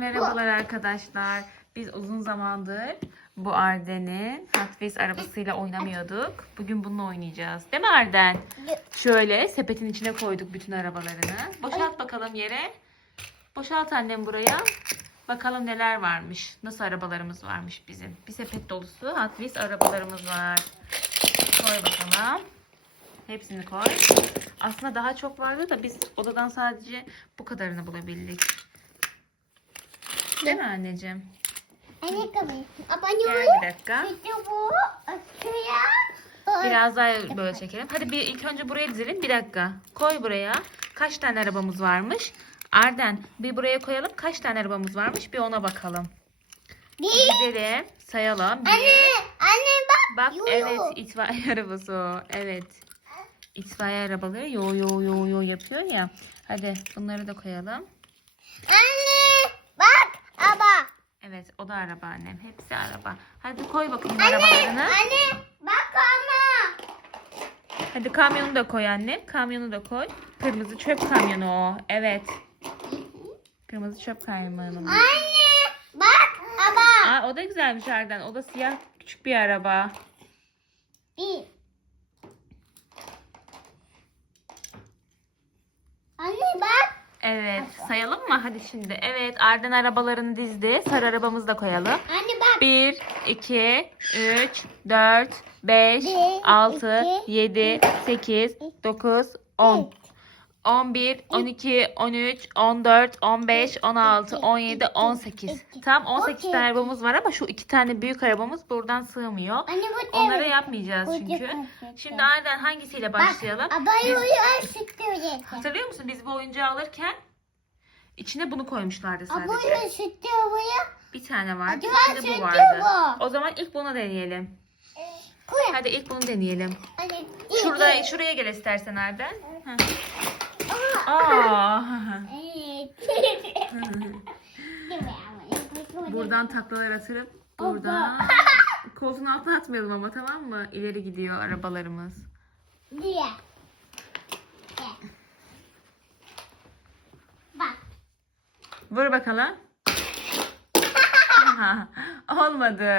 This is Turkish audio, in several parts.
merhabalar arkadaşlar. Biz uzun zamandır bu Arden'in Hot Wheels arabasıyla oynamıyorduk. Bugün bununla oynayacağız. Değil mi Arden? Şöyle sepetin içine koyduk bütün arabalarını. Boşalt bakalım yere. Boşalt annem buraya. Bakalım neler varmış. Nasıl arabalarımız varmış bizim. Bir sepet dolusu Hot Wheels arabalarımız var. Koy bakalım. Hepsini koy. Aslında daha çok vardı da biz odadan sadece bu kadarını bulabildik. Değil mi anneciğim? Ayakkabı. Abone Gel bir dakika. Bu. Biraz daha böyle çekelim. Hadi bir ilk önce buraya dizelim. Bir dakika. Koy buraya. Kaç tane arabamız varmış? Arden bir buraya koyalım. Kaç tane arabamız varmış? Bir ona bakalım. Bir. Dizelim. Sayalım. Bir. Anne. Anne bak. Bak yo. evet itfaiye arabası o. Evet. İtfaiye arabaları yo yo yo yo yapıyor ya. Hadi bunları da koyalım. Anne. Evet o da araba annem. Hepsi araba. Hadi koy bakalım Anne. arabalarını. Anne. Bak ama. Hadi kamyonu da koy annem. Kamyonu da koy. Kırmızı çöp kamyonu o. Evet. Kırmızı çöp kamyonu. Anne. Bak. Aba. Aa, o da güzelmiş Arden. O da siyah küçük bir araba. Bir. Anne bak. Evet. Sayalım mı? Hadi şimdi. Evet. Arden arabalarını dizdi. Sarı arabamızı da koyalım. Anne bak. 1, 2, 3, 4, 5, Bir, 6, iki, 7, 8, 9, 10. 11, 12, 13, 14, 15, 16, 17, 18. Tam 18 tane arabamız var ama şu iki tane büyük arabamız buradan sığmıyor. Evet. yapmayacağız çünkü. Şimdi Arden hangisiyle başlayalım? Biz- Hatırlıyor musun biz bu oyuncağı alırken içine bunu koymuşlardı sadece. Bir tane vardı. İçinde bu vardı. O zaman ilk bunu deneyelim. Koy. Hadi ilk bunu deneyelim. Şurada şuraya gel istersen Arden. Heh. Aa. Buradan taklalar atırıp buradan koltuğun altına atmayalım ama tamam mı? İleri gidiyor arabalarımız. Diye. Bak. Vur bakalım. Olmadı.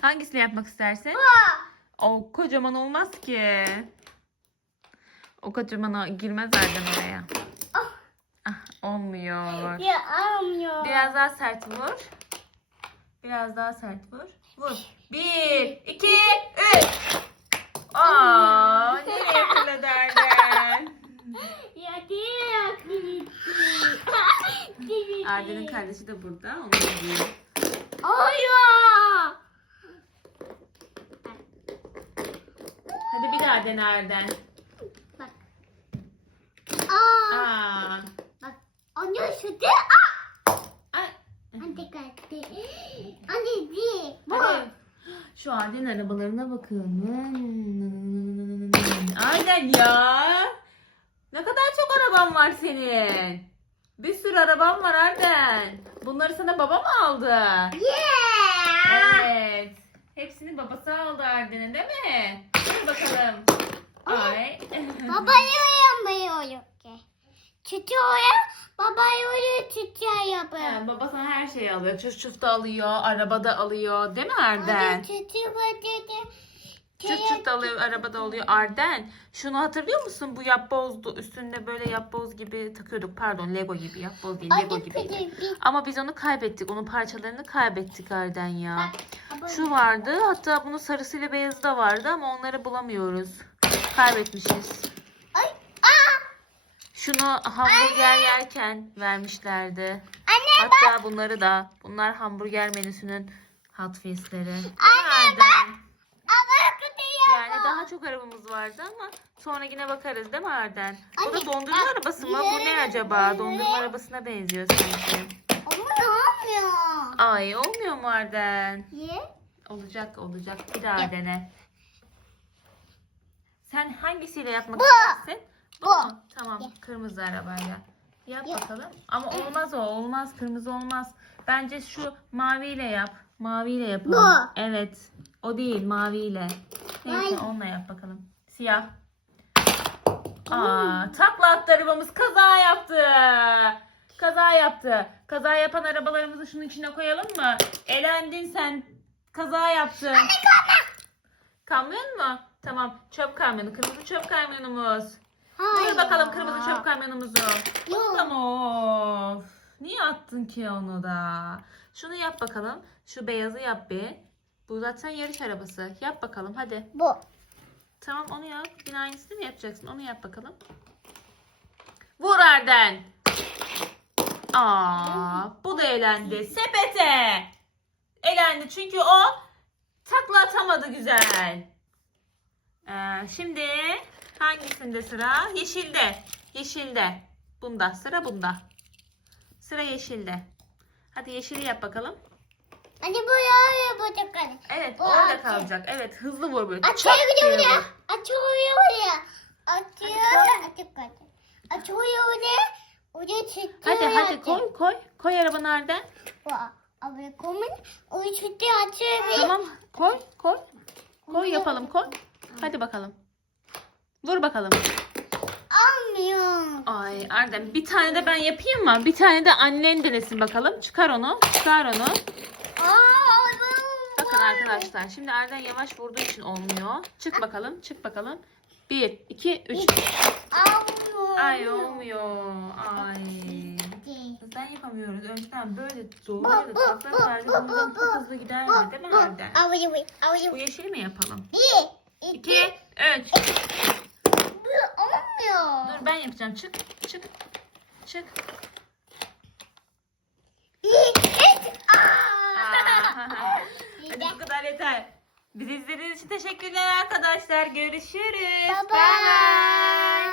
Hangisini yapmak istersin? O kocaman olmaz ki. O kocamana girmez Arden oraya. Ah. Ah, olmuyor. Ya almıyor. Biraz daha sert vur. Biraz daha sert vur. Vur. Bir, iki, üç. Aa, nereye fırladı Arden? Ya diye Arden'in kardeşi de burada. Onu da diyor. Oluyor. Hadi bir daha dene Arden. Bak. Aa. Aa. Bak. Anne sütü. Aa. Ay. Kaçtı. Anne di. Bu. Hadi. Şu Arden arabalarına bakın. Arden ya. Ne kadar çok araban var senin. Bir sürü araban var Arden. Bunları sana baba mı aldı? Yeah. Evet. Hepsini babası aldı Arden'e değil mi? Dur bakalım. Ay. Babayı uyanmıyor ki. Sütü uyan. Babayı uyan sütü yapıyor. Ha, baba sana her şeyi alıyor. Çuf çuf da alıyor, araba da alıyor. Değil mi Arden? Anne sütü var dedi. Çuf çuf da alıyor, araba da alıyor. Arden, şunu hatırlıyor musun? Bu yapbozdu. Üstünde böyle yapboz gibi takıyorduk. Pardon, Lego gibi. Yapboz değil, Lego gibi. Ama biz onu kaybettik. Onun parçalarını kaybettik Arden ya. Şu vardı. Hatta bunun sarısıyla beyazı da vardı ama onları bulamıyoruz. Kaybetmişiz. Şunu hamburger yerken vermişlerdi. Anne Hatta bunları da. Bunlar hamburger menüsünün Hot Wheels'leri. Anne kutuya Yani daha çok arabamız vardı ama sonra yine bakarız değil mi Arden? Bu da Anne, dondurma bak, arabası mı? Bu ne acaba? Dondurma arabasına benziyor sanki. Ama yapıyor? Ay olmuyor mu Arden? Ye. Olacak olacak. Bir daha Yap. dene. Sen hangisiyle yapmak Bu. istersin? Bu. Tamam. Yap. Kırmızı arabayla. Yap Yap. bakalım. Ama olmaz o. Olmaz. Kırmızı olmaz. Bence şu maviyle yap. Maviyle yapalım. Bu. Evet. O değil. Maviyle. Neyse Vay. onunla yap bakalım. Siyah. Aa, takla attı arabamız kaza yaptı. kaza yaptı. Kaza yapan arabalarımızı şunun içine koyalım mı? Elendin sen. Kaza yaptın. Kamyon mu? Tamam. Çöp kamyonu. Kırmızı çöp kamyonumuz. Buyur bakalım kırmızı çöp kamyonumuzu. Tamam. Of. Niye attın ki onu da? Şunu yap bakalım. Şu beyazı yap bir. Bu zaten yarış arabası. Yap bakalım hadi. Bu. Tamam onu yap. Yine aynısını mı yapacaksın? Onu yap bakalım. Vur Erden. Aa, bu da elendi. Sepete. Elendi çünkü o takla atamadı güzel. Ee, şimdi hangisinde sıra? Yeşilde. Yeşilde. Bunda. Sıra bunda. Sıra yeşilde. Hadi yeşili yap bakalım. Hani bu ya yapacak hani. Evet Bu orada artı. kalacak. Evet hızlı vur böyle. Açıyor Çat diye buraya. vur. Açıyor oraya. Açıyor. Açık hadi. Açıyor oraya. Oraya çıktı. Hadi hadi koy koy. Koy araba nerede? Abi koyun. Oraya çıktı açıyor. ve- Tamam koy koy. Koy yapalım koy. Hadi bakalım. Vur bakalım. Almıyor. Ay Erdem bir tane de ben yapayım mı? Bir tane de annen denesin bakalım. Çıkar onu. Çıkar onu. Aa, Bakın arkadaşlar şimdi Erdem yavaş vurduğu için olmuyor. Çık bakalım. Çık bakalım. Bir, iki, üç. Almıyor. Ay olmuyor. Ay. Neden yapamıyoruz? Önceden böyle zorlaydı. Takla verdi. Bundan çok hızlı giderdi değil mi Erdem? Bu yeşili mi yapalım? Bir. İki. üç. Dur ben yapacağım. Çık. Çık. Çık. Hadi bu kadar yeter. Bizi izlediğiniz için teşekkürler arkadaşlar. Görüşürüz. Bye Bye bye.